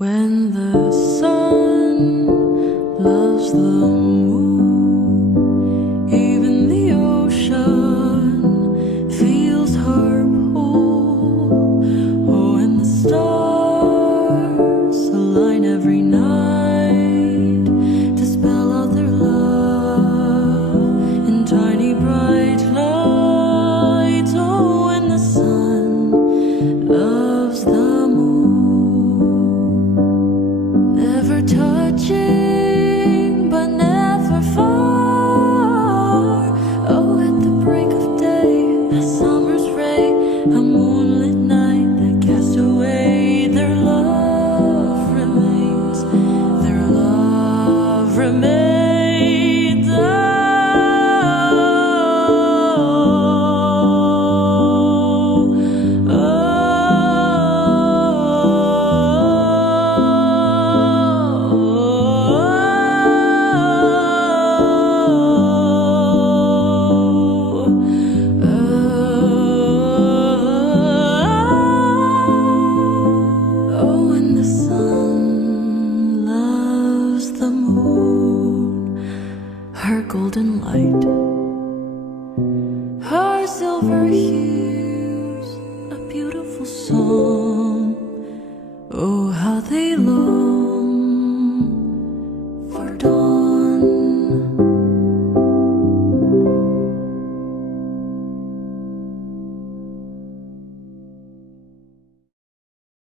When the sun loves the moon, even the ocean feels her pull. Oh, and the stars align every night to spell out their love in tiny bright lights. Oh, and the sun loves the touching but never far. Oh, at the break of day, a summer's ray, a moonlit night that casts away. Their love remains, their love remains. Her golden light, her silver hues, a beautiful song.